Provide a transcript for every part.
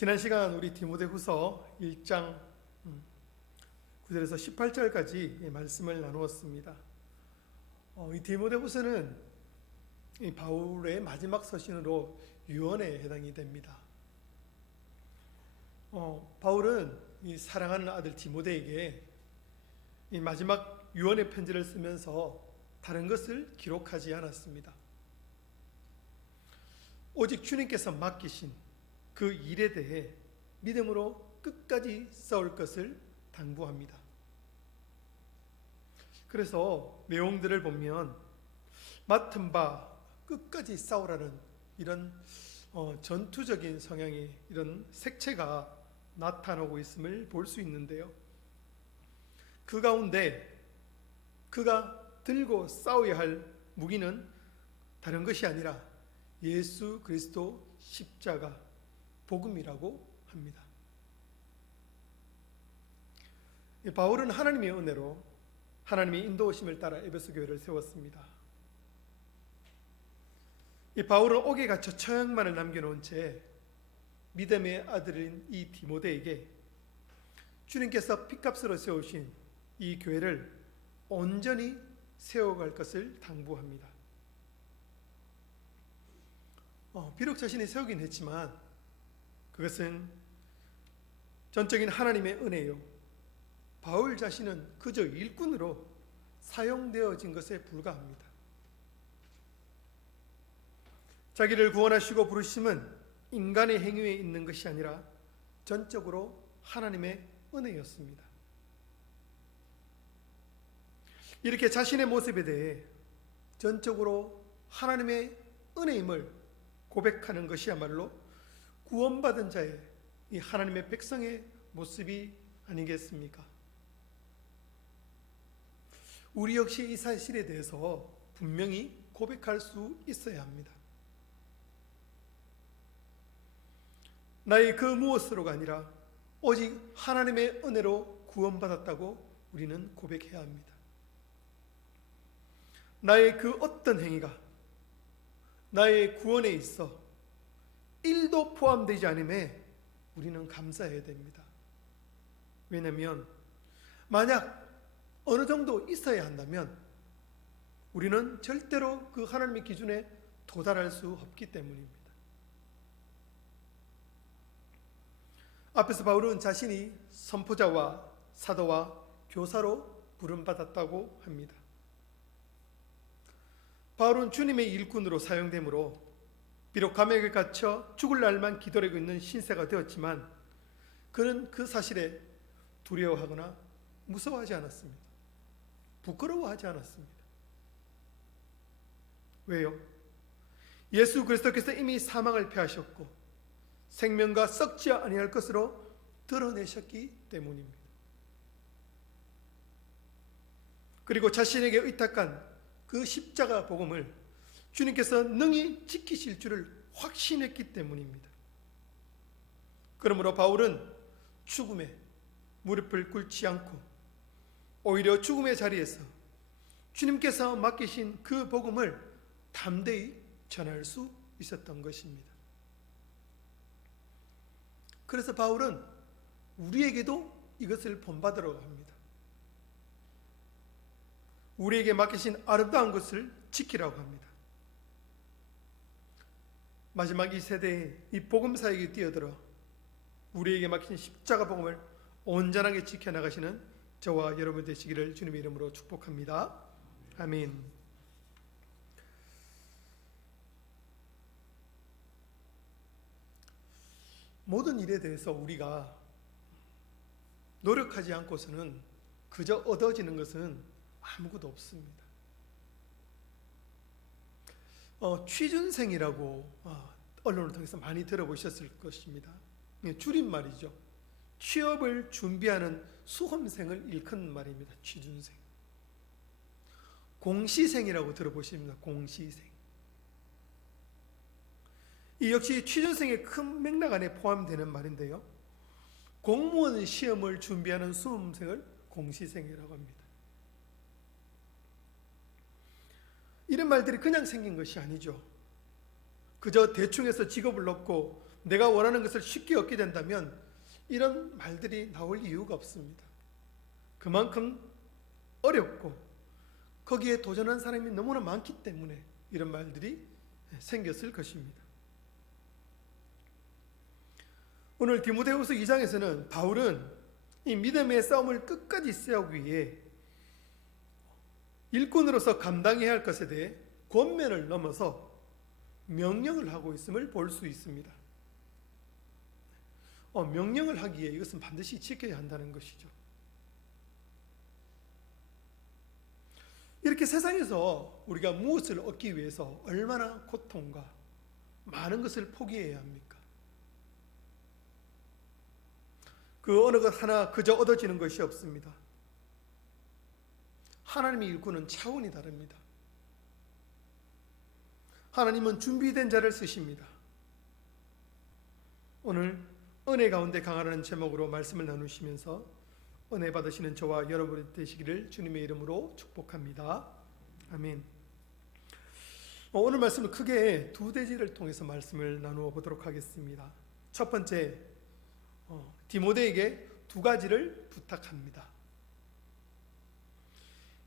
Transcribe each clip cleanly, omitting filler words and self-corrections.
지난 시간 우리 디모데후서 1장 9절에서 18절까지 말씀을 나누었습니다. 이 디모데후서는 이 바울의 마지막 서신으로 유언에 해당이 됩니다. 바울은 이 사랑하는 아들 디모데에게 이 마지막 유언의 편지를 쓰면서 다른 것을 기록하지 않았습니다. 오직 주님께서 맡기신 그 일에 대해 믿음으로 끝까지 싸울 것을 당부합니다. 그래서 내용들을 보면 맡은 바 끝까지 싸우라는 이런 전투적인 성향의 이런 색채가 나타나고 있음을 볼 수 있는데요. 그 가운데 그가 들고 싸워야 할 무기는 다른 것이 아니라 예수 그리스도 십자가 복음이라고 합니다. 바울은 하나님의 은혜로 하나님의 인도하심을 따라 에베소 교회를 세웠습니다. 이 바울은 옥에 갇혀 처형만을 남겨놓은 채 믿음의 아들인 이 디모데에게 주님께서 핏값으로 세우신 이 교회를 온전히 세워갈 것을 당부합니다. 비록 자신이 세우긴 했지만 그것은 전적인 하나님의 은혜요, 바울 자신은 그저 일꾼으로 사용되어진 것에 불과합니다. 자기를 구원하시고 부르심은 인간의 행위에 있는 것이 아니라 전적으로 하나님의 은혜였습니다. 이렇게 자신의 모습에 대해 전적으로 하나님의 은혜임을 고백하는 것이야말로 구원받은 자의 이 하나님의 백성의 모습이 아니겠습니까? 우리 역시 이 사실에 대해서 분명히 고백할 수 있어야 합니다. 나의 그 무엇으로가 아니라 오직 하나님의 은혜로 구원받았다고 우리는 고백해야 합니다. 나의 그 어떤 행위가 나의 구원에 있어 1도 포함되지 않음에 우리는 감사해야 됩니다. 왜냐하면 만약 어느 정도 있어야 한다면 우리는 절대로 그 하나님의 기준에 도달할 수 없기 때문입니다. 앞에서 바울은 자신이 선포자와 사도와 교사로 부름받았다고 합니다. 바울은 주님의 일꾼으로 사용되므로 비록 감옥에 갇혀 죽을 날만 기다리고 있는 신세가 되었지만 그는 그 사실에 두려워하거나 무서워하지 않았습니다. 부끄러워하지 않았습니다. 왜요? 예수 그리스도께서 이미 사망을 패하셨고 생명과 썩지 아니할 것으로 드러내셨기 때문입니다. 그리고 자신에게 의탁한 그 십자가 복음을 주님께서 능히 지키실 줄을 확신했기 때문입니다. 그러므로 바울은 죽음에 무릎을 꿇지 않고 오히려 죽음의 자리에서 주님께서 맡기신 그 복음을 담대히 전할 수 있었던 것입니다. 그래서 바울은 우리에게도 이것을 본받으라고 합니다. 우리에게 맡기신 아름다운 것을 지키라고 합니다. 마지막 이 세대에 이 복음사에게 뛰어들어 우리에게 맡긴 십자가 복음을 온전하게 지켜나가시는 저와 여러분 되시기를 주님의 이름으로 축복합니다. 아멘. 모든 일에 대해서 우리가 노력하지 않고서는 그저 얻어지는 것은 아무것도 없습니다. 취준생이라고 언론을 통해서 많이 들어보셨을 것입니다. 줄임말이죠. 취업을 준비하는 수험생을 일컫는 말입니다. 취준생. 공시생이라고 들어보십니다. 공시생. 이 역시 취준생의 큰 맥락 안에 포함되는 말인데요. 공무원 시험을 준비하는 수험생을 공시생이라고 합니다. 이런 말들이 그냥 생긴 것이 아니죠. 그저 대충 해서 직업을 넣고 내가 원하는 것을 쉽게 얻게 된다면 이런 말들이 나올 이유가 없습니다. 그만큼 어렵고 거기에 도전한 사람이 너무나 많기 때문에 이런 말들이 생겼을 것입니다. 오늘 디모데후서 2장에서는 바울은 이 믿음의 싸움을 끝까지 싸우기 위해 일꾼으로서 감당해야 할 것에 대해 권면을 넘어서 명령을 하고 있음을 볼 수 있습니다. 명령을 하기에 이것은 반드시 지켜야 한다는 것이죠. 이렇게 세상에서 우리가 무엇을 얻기 위해서 얼마나 고통과 많은 것을 포기해야 합니까? 그 어느 것 하나 그저 얻어지는 것이 없습니다. 하나님의 일꾼은 차원이 다릅니다. 하나님은 준비된 자를 쓰십니다. 오늘 은혜 가운데 강하라는 제목으로 말씀을 나누시면서 은혜 받으시는 저와 여러분이 되시기를 주님의 이름으로 축복합니다. 아멘. 오늘 말씀은 크게 두 대지를 통해서 말씀을 나누어 보도록 하겠습니다. 첫 번째, 디모데에게 두 가지를 부탁합니다.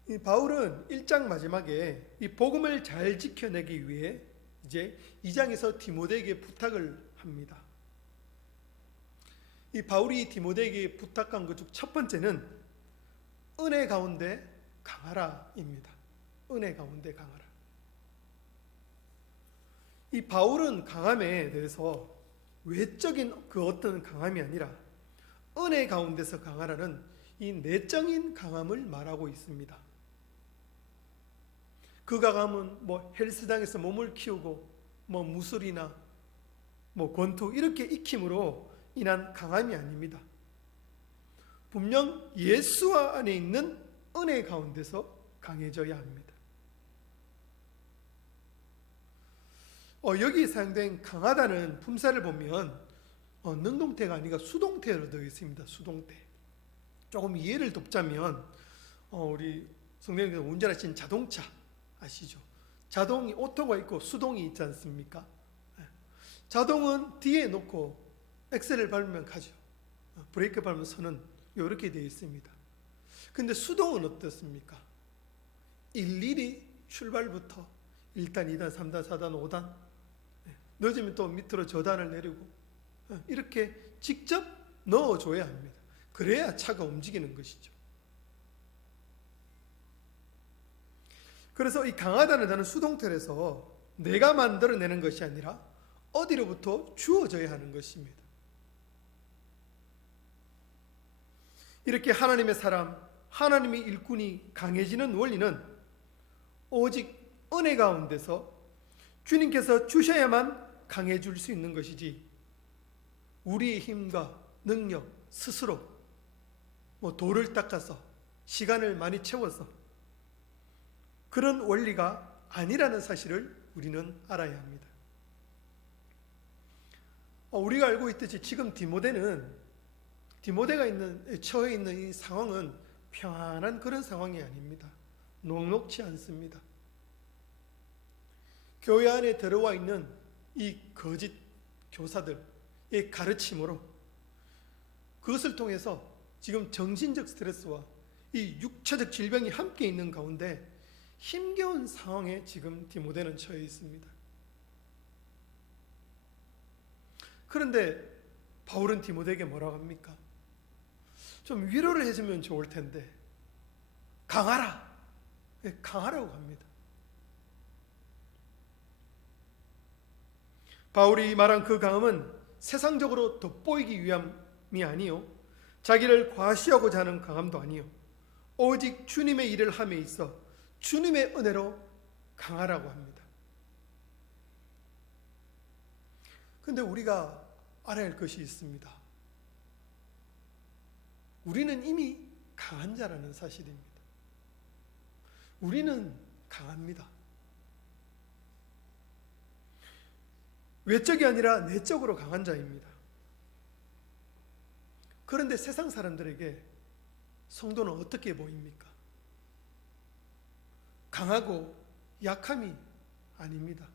이 바울은 1장 마지막에 이 복음을 잘 지켜내기 위해 이제 2장에서 디모데에게 부탁을 합니다. 이 바울이 디모데에게 부탁한 것 중 첫 번째는 은혜 가운데 강하라입니다. 은혜 가운데 강하라. 이 바울은 강함에 대해서 외적인 그 어떤 강함이 아니라 은혜 가운데서 강하라는 이 내적인 강함을 말하고 있습니다. 그 강함은 헬스장에서 몸을 키우고 무술이나 권투 이렇게 익힘으로 인한 강함이 아닙니다. 분명 예수 안에 있는 은혜 가운데서 강해져야 합니다. 여기 사용된 강하다는 품사를 보면 능동태가 아니라 수동태로 되어 있습니다. 수동태. 조금 이해를 돕자면 우리 성령님께서 운전하신 자동차 아시죠? 자동이 오토가 있고 수동이 있지 않습니까? 자동은 뒤에 놓고 엑셀을 밟으면 가죠. 브레이크 밟으면 서는 이렇게 되어 있습니다. 근데 수동은 어떻습니까? 일일이 출발부터 1단, 2단, 3단, 4단, 5단 늦으면 또 밑으로 저단을 내리고 이렇게 직접 넣어줘야 합니다. 그래야 차가 움직이는 것이죠. 그래서 이 강하다는 단어는 수동태에서 내가 만들어내는 것이 아니라 어디로부터 주어져야 하는 것입니다. 이렇게 하나님의 사람, 하나님의 일꾼이 강해지는 원리는 오직 은혜 가운데서 주님께서 주셔야만 강해질 수 있는 것이지 우리의 힘과 능력 스스로 돌을 닦아서 시간을 많이 채워서 그런 원리가 아니라는 사실을 우리는 알아야 합니다. 우리가 알고 있듯이 지금 디모데가 처해 있는 이 상황은 평안한 그런 상황이 아닙니다. 녹록지 않습니다. 교회 안에 들어와 있는 이 거짓 교사들의 가르침으로 그것을 통해서 지금 정신적 스트레스와 이 육체적 질병이 함께 있는 가운데 힘겨운 상황에 지금 디모데는 처해 있습니다. 그런데 바울은 디모데에게 뭐라고 합니까? 좀 위로를 해주면 좋을 텐데 강하라, 강하라고 합니다. 바울이 말한 그 강함은 세상적으로 돋보이기 위함이 아니요 자기를 과시하고자 하는 강함도 아니요 오직 주님의 일을 함에 있어 주님의 은혜로 강하라고 합니다. 그런데 우리가 알아야 할 것이 있습니다. 우리는 이미 강한 자라는 사실입니다. 우리는 강합니다. 외적이 아니라 내적으로 강한 자입니다. 그런데 세상 사람들에게 성도는 어떻게 보입니까? 강하고 약함이 아닙니다.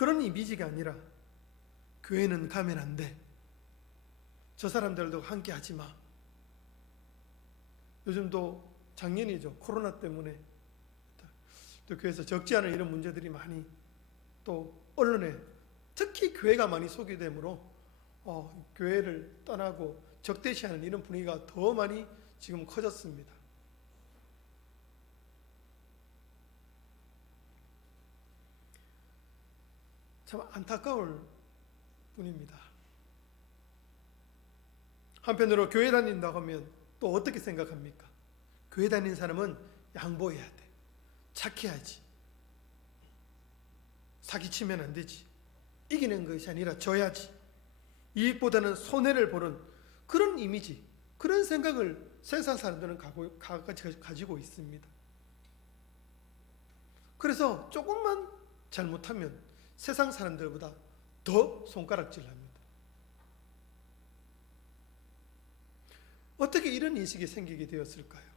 그런 이미지가 아니라 교회는 가면 안 돼. 저 사람들도 함께 하지 마. 요즘도 작년이죠. 코로나 때문에 또 교회에서 적지 않은 이런 문제들이 많이 또 언론에 특히 교회가 많이 소개되므로 교회를 떠나고 적대시하는 이런 분위기가 더 많이 지금 커졌습니다. 참 안타까울 뿐입니다. 한편으로 교회 다닌다고 하면 또 어떻게 생각합니까? 교회 다니는 사람은 양보해야 돼. 착해야지. 사기치면 안 되지. 이기는 것이 아니라 져야지. 이익보다는 손해를 보는 그런 이미지, 그런 생각을 세상 사람들은 가지고 있습니다. 그래서 조금만 잘못하면 세상 사람들보다 더 손가락질합니다. 어떻게 이런 인식이 생기게 되었을까요?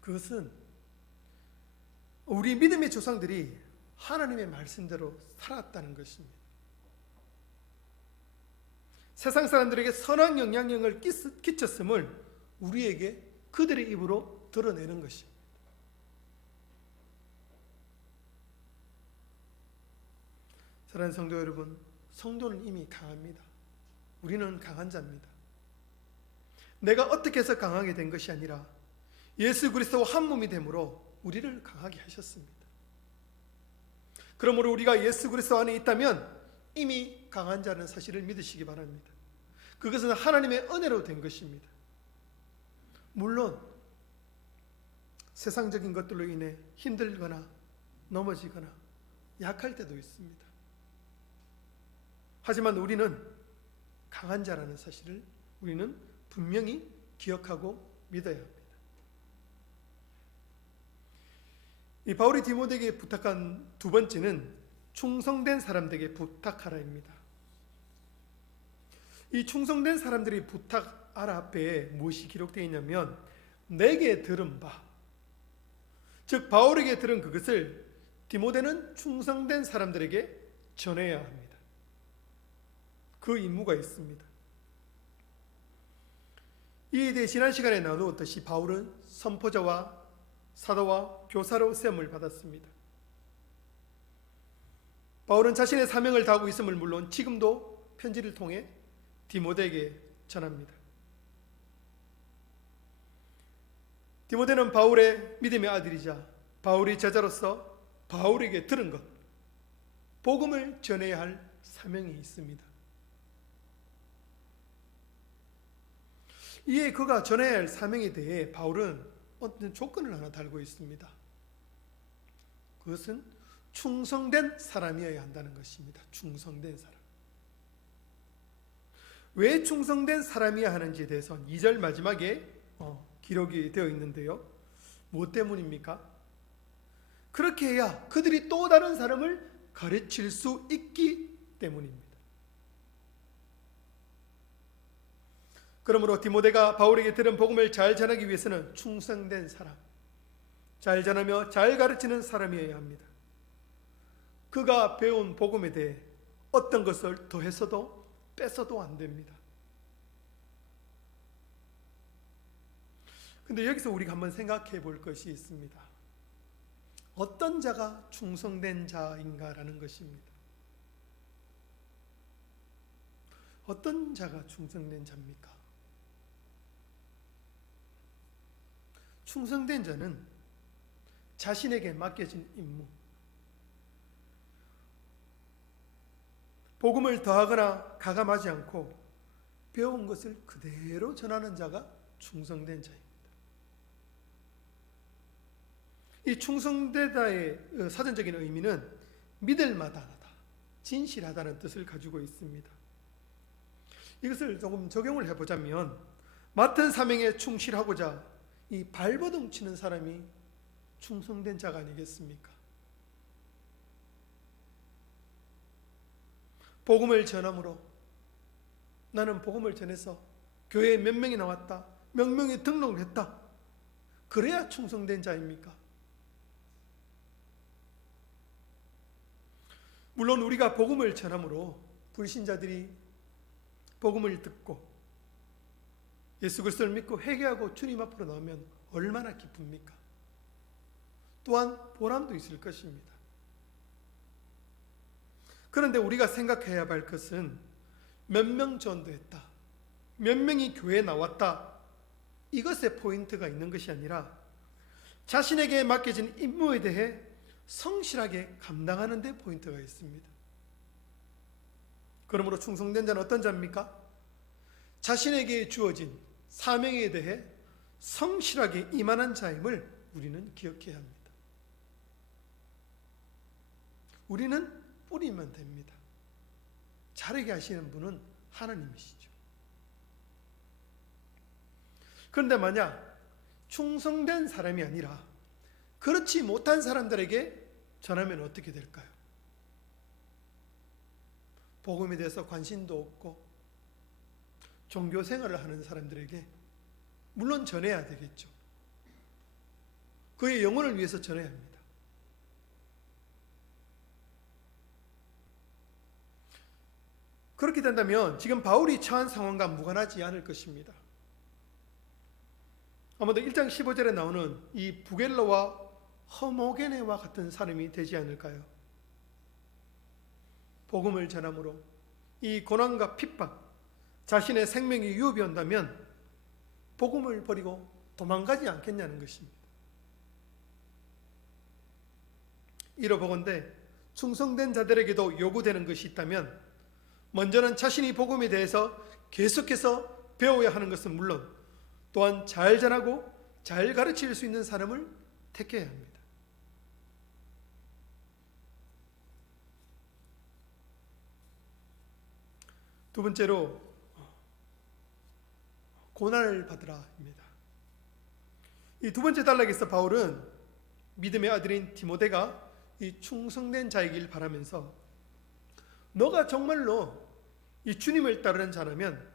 그것은 우리 믿음의 조상들이 하나님의 말씀대로 살았다는 것입니다. 세상 사람들에게 선한 영향력을 끼쳤음을 우리에게 그들의 입으로 드러내는 것입니다. 사랑하는 성도 여러분, 성도는 이미 강합니다. 우리는 강한 자입니다. 내가 어떻게 해서 강하게 된 것이 아니라 예수 그리스도와 한 몸이 됨으로 우리를 강하게 하셨습니다. 그러므로 우리가 예수 그리스도 안에 있다면 이미 강한 자라는 사실을 믿으시기 바랍니다. 그것은 하나님의 은혜로 된 것입니다. 물론 세상적인 것들로 인해 힘들거나 넘어지거나 약할 때도 있습니다. 하지만 우리는 강한 자라는 사실을 우리는 분명히 기억하고 믿어야 합니다. 이 바울이 디모데에게 부탁한 두 번째는 충성된 사람들에게 부탁하라입니다. 이 충성된 사람들이 부탁하라 앞에 무엇이 기록되어 있냐면 내게 들은 바, 즉 바울에게 들은 그것을 디모데는 충성된 사람들에게 전해야 합니다. 그 임무가 있습니다. 이에 대해 지난 시간에 나누었듯이 바울은 선포자와 사도와 교사로 세움을 받았습니다. 바울은 자신의 사명을 다하고 있음을 물론 지금도 편지를 통해 디모데에게 전합니다. 디모데는 바울의 믿음의 아들이자 바울의 제자로서 바울에게 들은 것, 복음을 전해야 할 사명이 있습니다. 이에 그가 전해야 할 사명에 대해 바울은 어떤 조건을 하나 달고 있습니다. 그것은 충성된 사람이어야 한다는 것입니다. 충성된 사람. 왜 충성된 사람이어야 하는지에 대해서는 2절 마지막에 기록이 되어 있는데요. 무엇 때문입니까? 그렇게 해야 그들이 또 다른 사람을 가르칠 수 있기 때문입니다. 그러므로 디모데가 바울에게 들은 복음을 잘 전하기 위해서는 충성된 사람, 잘 전하며 잘 가르치는 사람이어야 합니다. 그가 배운 복음에 대해 어떤 것을 더해서도 뺏어도 안 됩니다. 근데 여기서 우리가 한번 생각해 볼 것이 있습니다. 어떤 자가 충성된 자인가라는 것입니다. 어떤 자가 충성된 자입니까? 충성된 자는 자신에게 맡겨진 임무, 복음을 더하거나 가감하지 않고 배운 것을 그대로 전하는 자가 충성된 자입니다. 이 충성되다의 사전적인 의미는 믿을 만하다, 진실하다는 뜻을 가지고 있습니다. 이것을 조금 적용을 해보자면 맡은 사명에 충실하고자 이 발버둥 치는 사람이 충성된 자가 아니겠습니까? 복음을 전함으로 나는 복음을 전해서 교회에 몇 명이 나왔다, 몇 명이 등록을 했다, 그래야 충성된 자입니까? 물론 우리가 복음을 전함으로 불신자들이 복음을 듣고 예수 그리스도를 믿고 회개하고 주님 앞으로 나오면 얼마나 기쁩니까? 또한 보람도 있을 것입니다. 그런데 우리가 생각해야 할 것은 몇 명 전도했다, 몇 명이 교회에 나왔다, 이것에 포인트가 있는 것이 아니라 자신에게 맡겨진 임무에 대해 성실하게 감당하는 데 포인트가 있습니다. 그러므로 충성된 자는 어떤 자입니까? 자신에게 주어진 사명에 대해 성실하게 임하는 자임을 우리는 기억해야 합니다. 우리는 뿌리면 됩니다. 자르게 하시는 분은 하나님이시죠. 그런데 만약 충성된 사람이 아니라 그렇지 못한 사람들에게 전하면 어떻게 될까요? 복음에 대해서 관심도 없고 종교 생활을 하는 사람들에게 물론 전해야 되겠죠. 그의 영혼을 위해서 전해야 합니다. 그렇게 된다면 지금 바울이 처한 상황과 무관하지 않을 것입니다. 아마도 1장 15절에 나오는 이 부겔러와 허모게네와 같은 사람이 되지 않을까요? 복음을 전함으로 이 고난과 핍박, 자신의 생명이 위협이 온다면 복음을 버리고 도망가지 않겠냐는 것입니다. 이러보건대 충성된 자들에게도 요구되는 것이 있다면 먼저는 자신이 복음에 대해서 계속해서 배워야 하는 것은 물론 또한 잘 전하고 잘 가르칠 수 있는 사람을 택해야 합니다. 두 번째로 고난을 받으라입니다. 이 두 번째 단락에서 바울은 믿음의 아들인 디모데가 이 충성된 자이길 바라면서 너가 정말로 이 주님을 따르는 자라면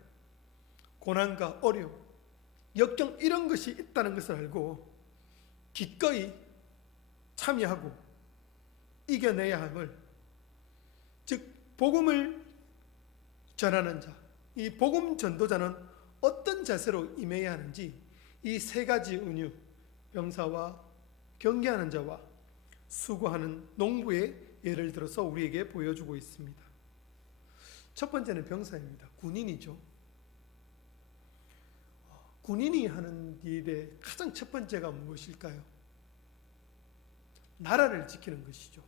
고난과 어려움, 역경 이런 것이 있다는 것을 알고 기꺼이 참여하고 이겨내야 함을, 즉 복음을 전하는 자, 이 복음 전도자는 어떤 자세로 임해야 하는지 이 세 가지 은유, 병사와 경계하는 자와 수고하는 농부의 예를 들어서 우리에게 보여주고 있습니다. 첫 번째는 병사입니다. 군인이죠. 군인이 하는 일의 가장 첫 번째가 무엇일까요? 나라를 지키는 것이죠.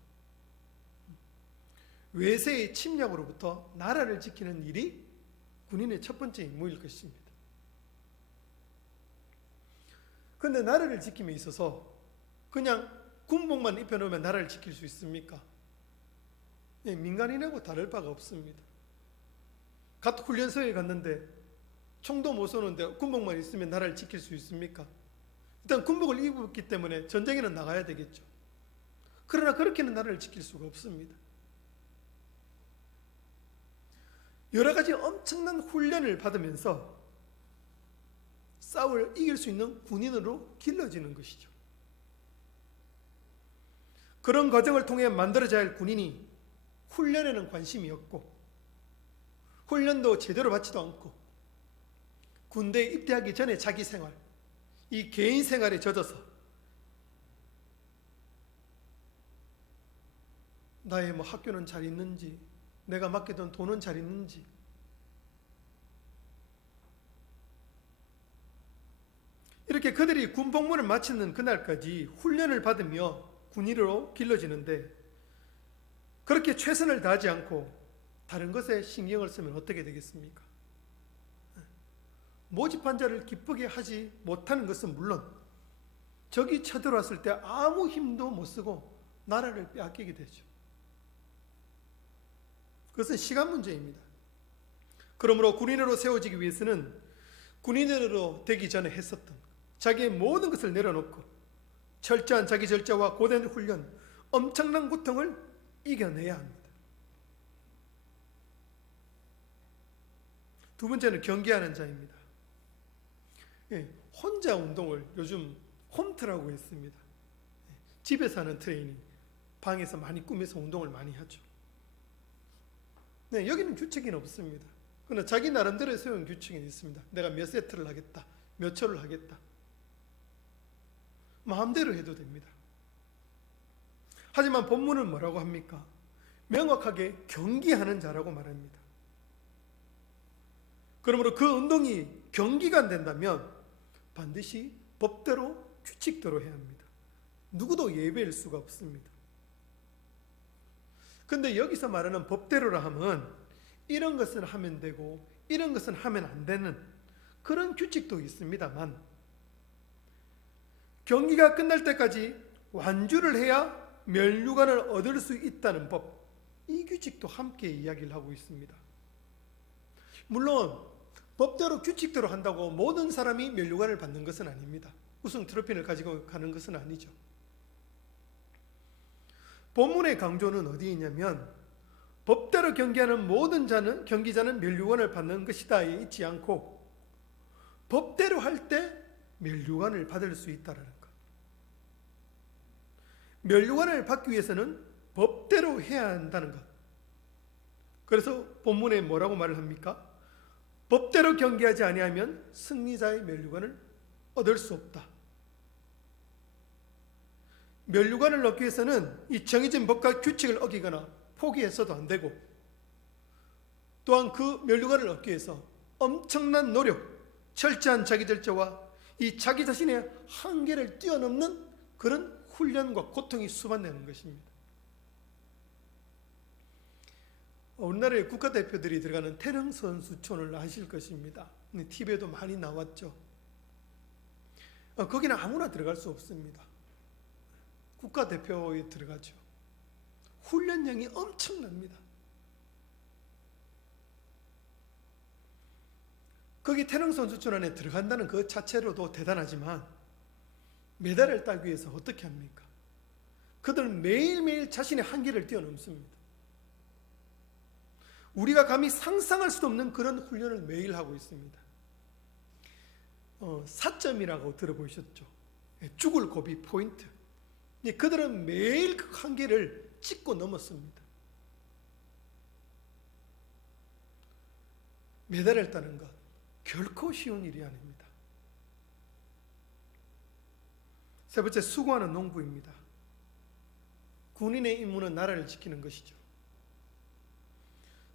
외세의 침략으로부터 나라를 지키는 일이 군인의 첫 번째 임무일 것입니다. 그런데 나라를 지킴에 있어서 그냥 군복만 입혀놓으면 나라를 지킬 수 있습니까? 민간인하고 다를 바가 없습니다. 같은 훈련소에 갔는데 총도 못 쏘는데 군복만 있으면 나라를 지킬 수 있습니까? 일단 군복을 입었기 때문에 전쟁에는 나가야 되겠죠. 그러나 그렇게는 나라를 지킬 수가 없습니다. 여러 가지 엄청난 훈련을 받으면서 싸울 이길 수 있는 군인으로 길러지는 것이죠. 그런 과정을 통해 만들어져야 할 군인이 훈련에는 관심이 없고 훈련도 제대로 받지도 않고 군대에 입대하기 전에 자기 생활, 이 개인 생활에 젖어서 나의 학교는 잘 있는지, 내가 맡기던 돈은 잘 있는지, 이렇게 그들이 군복무를 마치는 그날까지 훈련을 받으며 군인으로 길러지는데 그렇게 최선을 다하지 않고 다른 것에 신경을 쓰면 어떻게 되겠습니까? 모집한 자를 기쁘게 하지 못하는 것은 물론 적이 쳐들어왔을 때 아무 힘도 못 쓰고 나라를 빼앗기게 되죠. 그것은 시간 문제입니다. 그러므로 군인으로 세워지기 위해서는 군인으로 되기 전에 했었던 자기의 모든 것을 내려놓고 철저한 자기 절제와 고된 훈련, 엄청난 고통을 이겨내야 합니다. 두 번째는 경계하는 자입니다. 혼자 운동을 요즘 홈트라고 했습니다. 집에서 하는 트레이닝, 방에서 많이 꾸며서 운동을 많이 하죠. 네, 여기는 규칙이 없습니다. 그러나 자기 나름대로 세운 규칙이 있습니다. 내가 몇 세트를 하겠다, 몇 초를 하겠다. 마음대로 해도 됩니다. 하지만 본문은 뭐라고 합니까? 명확하게 경기하는 자라고 말합니다. 그러므로 그 운동이 경기가 안 된다면 반드시 법대로 규칙대로 해야 합니다. 누구도 예외일 수가 없습니다. 근데 여기서 말하는 법대로라 하면 이런 것은 하면 되고 이런 것은 하면 안 되는 그런 규칙도 있습니다만, 경기가 끝날 때까지 완주를 해야 멸류관을 얻을 수 있다는 법, 이 규칙도 함께 이야기를 하고 있습니다. 물론 법대로 규칙대로 한다고 모든 사람이 멸류관을 받는 것은 아닙니다. 우승 트로피를 가지고 가는 것은 아니죠. 본문의 강조는 어디에 있냐면 법대로 경기하는 모든 경기자는 멸류관을 받는 것이다에 있지 않고 법대로 할 때 멸류관을 받을 수 있다는 것. 멸류관을 받기 위해서는 법대로 해야 한다는 것. 그래서 본문에 뭐라고 말을 합니까? 법대로 경기하지 아니하면 승리자의 멸류관을 얻을 수 없다. 멸류관을 얻기 위해서는 이 정해진 법과 규칙을 어기거나 포기해서도 안 되고, 또한 그 멸류관을 얻기 위해서 엄청난 노력, 철저한 자기 절제와 이 자기 자신의 한계를 뛰어넘는 그런 훈련과 고통이 수반되는 것입니다. 우리나라의 국가대표들이 들어가는 태릉 선수촌을 아실 것입니다. TV에도 많이 나왔죠. 거기는 아무나 들어갈 수 없습니다. 국가대표에 들어가죠. 훈련량이 엄청납니다. 거기 태릉 선수촌 안에 들어간다는 그 자체로도 대단하지만 메달을 따기 위해서 어떻게 합니까? 그들은 매일매일 자신의 한계를 뛰어넘습니다. 우리가 감히 상상할 수도 없는 그런 훈련을 매일 하고 있습니다. 사점이라고 들어보셨죠? 죽을 고비 포인트. 그들은 매일 그 한계를 찍고 넘었습니다. 메달을 따는 것 결코 쉬운 일이 아닙니다. 세 번째, 수고하는 농부입니다. 군인의 임무는 나라를 지키는 것이죠.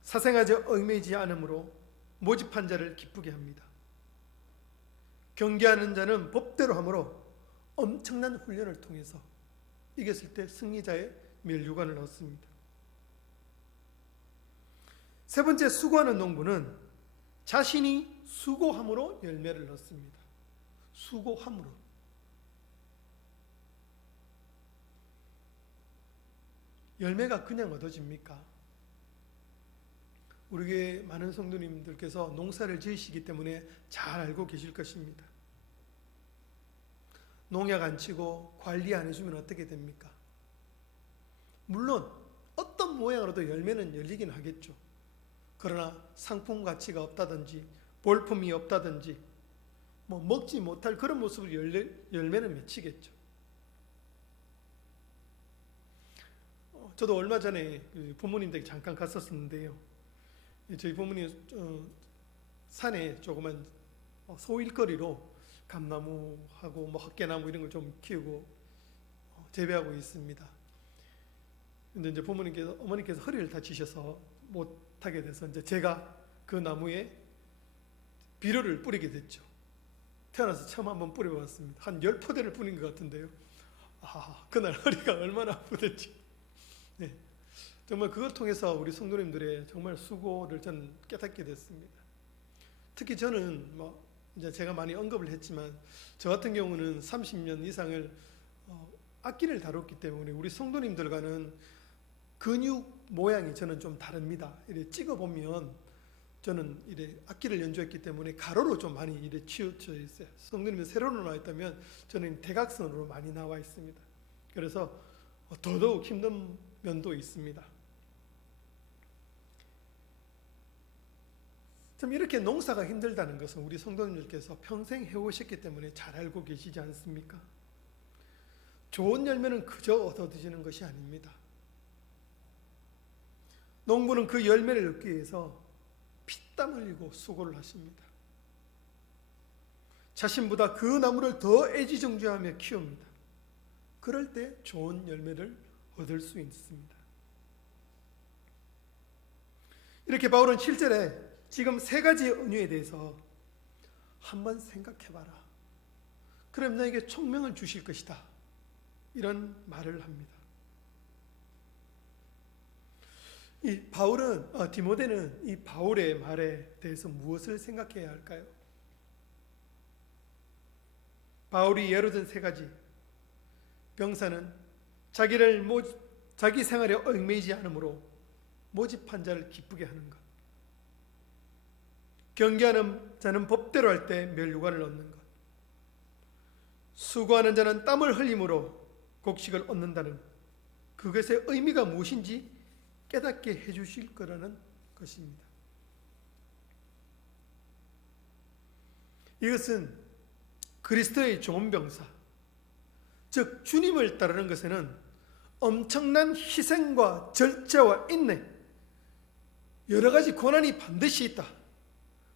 사생아에 얽매이지 않으므로 모집한 자를 기쁘게 합니다. 경계하는 자는 법대로 함으로 엄청난 훈련을 통해서 이겼을 때 승리자의 멸류관을 얻습니다. 세 번째, 수고하는 농부는 자신이 수고함으로 열매를 얻습니다. 수고함으로. 열매가 그냥 얻어집니까? 우리 교회 많은 성도님들께서 농사를 지으시기 때문에 잘 알고 계실 것입니다. 농약 안 치고 관리 안 해주면 어떻게 됩니까? 물론 어떤 모양으로도 열매는 열리긴 하겠죠. 그러나 상품 가치가 없다든지 볼품이 없다든지 먹지 못할 그런 모습으로 열매는 맺히겠죠. 저도 얼마 전에 부모님 댁에 잠깐 갔었는데요. 저희 부모님 산에 조그만 소일거리로 감나무하고 헛개나무 이런 걸 좀 키우고 재배하고 있습니다. 근데 이제 어머니께서 허리를 다치셔서 못하게 돼서 이제 제가 그 나무에 비료를 뿌리게 됐죠. 태어나서 처음 한번 뿌려봤습니다. 한 10포대를 뿌린 것 같은데요. 그날 허리가 얼마나 아프던지. 네. 정말 그걸 통해서 우리 성도님들의 정말 수고를 저는 깨닫게 됐습니다. 특히 저는 이제 제가 많이 언급을 했지만 저 같은 경우는 30년 이상을 악기를 다뤘기 때문에 우리 성도님들과는 근육 모양이 저는 좀 다릅니다. 이래 찍어보면 저는 이래 악기를 연주했기 때문에 가로로 좀 많이 이래 치우쳐 있어요. 성도님은 세로로 나와 있다면 저는 대각선으로 많이 나와 있습니다. 그래서 더더욱 힘든 면도 있습니다. 좀 이렇게 농사가 힘들다는 것은 우리 성도님들께서 평생 해오셨기 때문에 잘 알고 계시지 않습니까? 좋은 열매는 그저 얻어드시는 것이 아닙니다. 농부는 그 열매를 얻기 위해서 피땀 흘리고 수고를 하십니다. 자신보다 그 나무를 더 애지중지하며 키웁니다. 그럴 때 좋은 열매를 얻을 수 있습니다. 이렇게 바울은 7절에 지금 세 가지 은유에 대해서 한번 생각해봐라. 그럼 너에게 총명을 주실 것이다. 이런 말을 합니다. 디모데는 이 바울의 말에 대해서 무엇을 생각해야 할까요? 바울이 예로 든 세 가지. 병사는 자기 생활에 얽매이지 않으므로 모집한 자를 기쁘게 하는 것. 경계하는 자는 법대로 할 때 멸류관을 얻는 것. 수고하는 자는 땀을 흘림으로 곡식을 얻는다는 그것의 의미가 무엇인지 깨닫게 해주실 거라는 것입니다. 이것은 그리스도의 좋은 병사, 즉 주님을 따르는 것에는 엄청난 희생과 절제와 인내, 여러 가지 고난이 반드시 있다.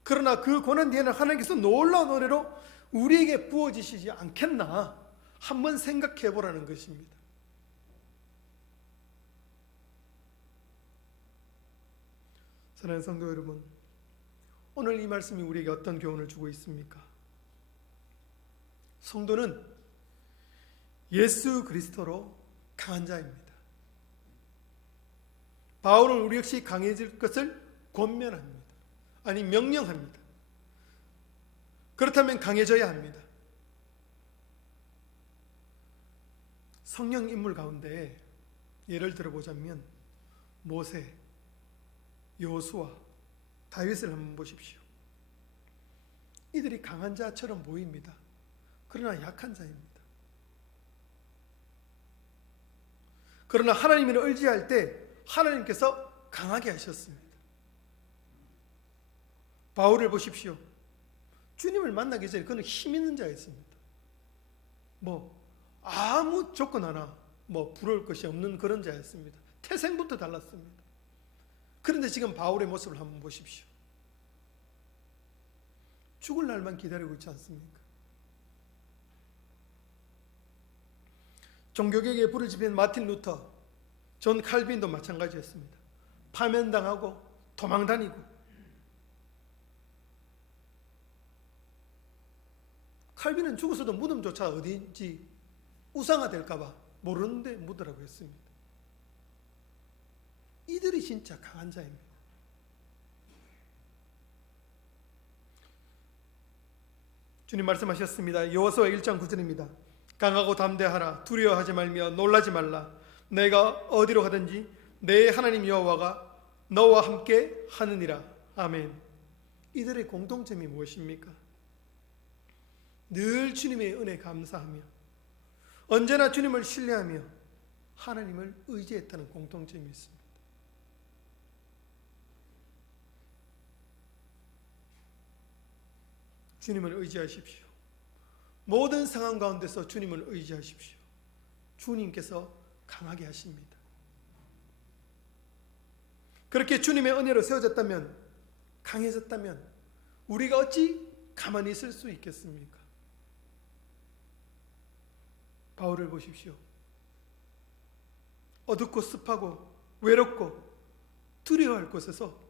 그러나 그 고난 뒤에는 하나님께서 놀라운 은혜로 우리에게 부어지시지 않겠나 한번 생각해 보라는 것입니다. 사랑하는 성도 여러분, 오늘 이 말씀이 우리에게 어떤 교훈을 주고 있습니까? 성도는 예수 그리스도로 강한 자입니다. 바울은 우리 역시 강해질 것을 권면합니다. 아니 명령합니다. 그렇다면 강해져야 합니다. 성령 인물 가운데 예를 들어보자면 모세, 여호수아, 다윗을 한번 보십시오. 이들이 강한 자처럼 보입니다. 그러나 약한 자입니다. 그러나 하나님을 의지할 때 하나님께서 강하게 하셨습니다. 바울을 보십시오. 주님을 만나기 전에 그는 힘 있는 자였습니다. 아무 조건 하나 부러울 것이 없는 그런 자였습니다. 태생부터 달랐습니다. 그런데 지금 바울의 모습을 한번 보십시오. 죽을 날만 기다리고 있지 않습니까? 종교개혁에 불을 지핀 마틴 루터, 존 칼빈도 마찬가지였습니다. 파면당하고 도망다니고. 칼빈은 죽어서도 무덤조차 어디인지 우상화될까 봐 모르는데 묻으라고 했습니다. 이들이 진짜 강한 자입니다. 주님 말씀하셨습니다. 여호수아 1장 9절입니다. 강하고 담대하라. 두려워하지 말며 놀라지 말라. 내가 어디로 가든지 내 하나님 여호와가 너와 함께 하느니라. 아멘. 이들의 공통점이 무엇입니까? 늘 주님의 은혜 감사하며 언제나 주님을 신뢰하며 하나님을 의지했다는 공통점이 있습니다. 주님을 의지하십시오. 모든 상황 가운데서 주님을 의지하십시오. 주님께서 강하게 하십니다. 그렇게 주님의 은혜로 세워졌다면, 강해졌다면 우리가 어찌 가만히 있을 수 있겠습니까? 바울을 보십시오. 어둡고 습하고 외롭고 두려워할 곳에서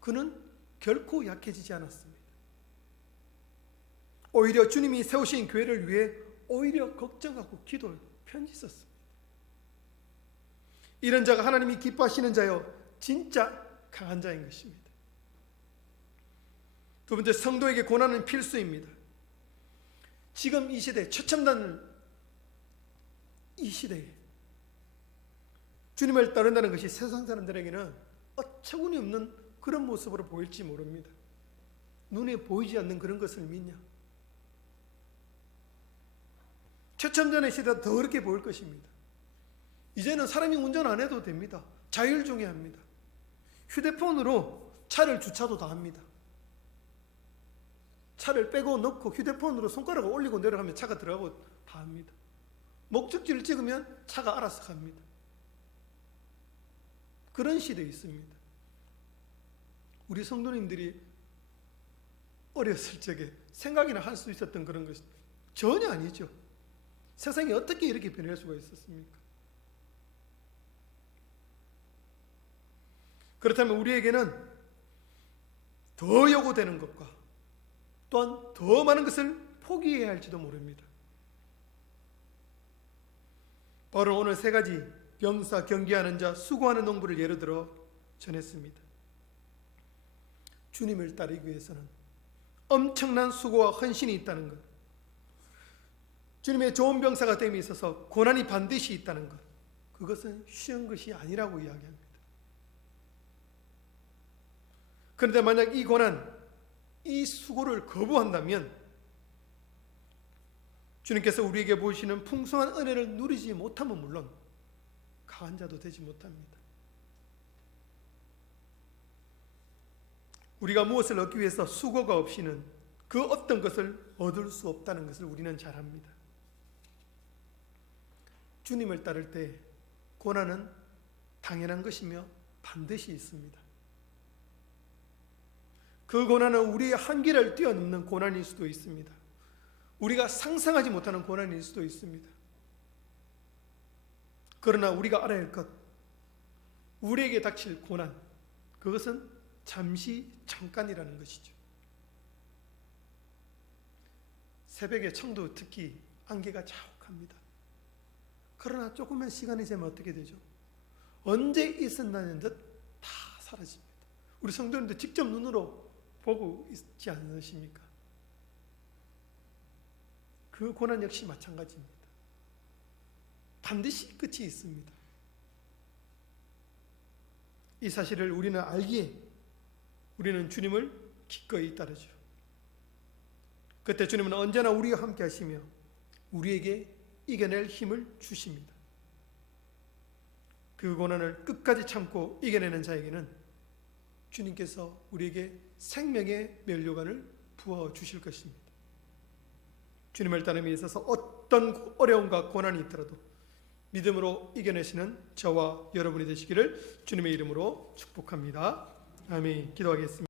그는 결코 약해지지 않았습니다. 오히려 주님이 세우신 교회를 위해 오히려 걱정하고 기도를 편지 썼습니다. 이런 자가 하나님이 기뻐하시는 자요, 진짜 강한 자인 것입니다. 두 번째, 성도에게 고난은 필수입니다. 지금 이 시대, 최첨단 이 시대에 주님을 따른다는 것이 세상 사람들에게는 어처구니 없는 그런 모습으로 보일지 모릅니다. 눈에 보이지 않는 그런 것을 믿냐? 최첨단의 시대가 더 그렇게 보일 것입니다. 이제는 사람이 운전 안 해도 됩니다. 자율주행 합니다. 휴대폰으로 차를 주차도 다 합니다. 차를 빼고 넣고 휴대폰으로 손가락을 올리고 내려가면 차가 들어가고 다 합니다. 목적지를 찍으면 차가 알아서 갑니다. 그런 시대에 있습니다. 우리 성도님들이 어렸을 적에 생각이나 할 수 있었던 그런 것이 전혀 아니죠. 세상이 어떻게 이렇게 변할 수가 있었습니까? 그렇다면 우리에게는 더 요구되는 것과 또한 더 많은 것을 포기해야 할지도 모릅니다. 바로 오늘 세 가지 병사, 경계하는 자, 수고하는 농부를 예로 들어 전했습니다. 주님을 따르기 위해서는 엄청난 수고와 헌신이 있다는 것, 주님의 좋은 병사가 됨에 있어서 고난이 반드시 있다는 것, 그것은 쉬운 것이 아니라고 이야기합니다. 그런데 만약 이 고난, 이 수고를 거부한다면 주님께서 우리에게 보이시는 풍성한 은혜를 누리지 못하면 물론 강한 자도 되지 못합니다. 우리가 무엇을 얻기 위해서 수고가 없이는 그 어떤 것을 얻을 수 없다는 것을 우리는 잘 압니다. 주님을 따를 때 고난은 당연한 것이며 반드시 있습니다. 그 고난은 우리의 한계를 뛰어넘는 고난일 수도 있습니다. 우리가 상상하지 못하는 고난일 수도 있습니다. 그러나 우리가 알아야 할 것, 우리에게 닥칠 고난, 그것은 잠시 잠깐이라는 것이죠. 새벽에 청도 특히 안개가 자욱합니다. 그러나 조금만 시간이 지나면 어떻게 되죠? 언제 있었나는 듯 다 사라집니다. 우리 성도님도 직접 눈으로 보고 있지 않으십니까? 그 고난 역시 마찬가지입니다. 반드시 끝이 있습니다. 이 사실을 우리는 알기에 우리는 주님을 기꺼이 따르죠. 그때 주님은 언제나 우리와 함께 하시며 우리에게 이겨낼 힘을 주십니다. 그 고난을 끝까지 참고 이겨내는 자에게는 주님께서 우리에게 생명의 면류관을 부어주실 것입니다. 주님을 따름에 있어서 어떤 어려움과 고난이 있더라도 믿음으로 이겨내시는 저와 여러분이 되시기를 주님의 이름으로 축복합니다. 아멘. 기도하겠습니다.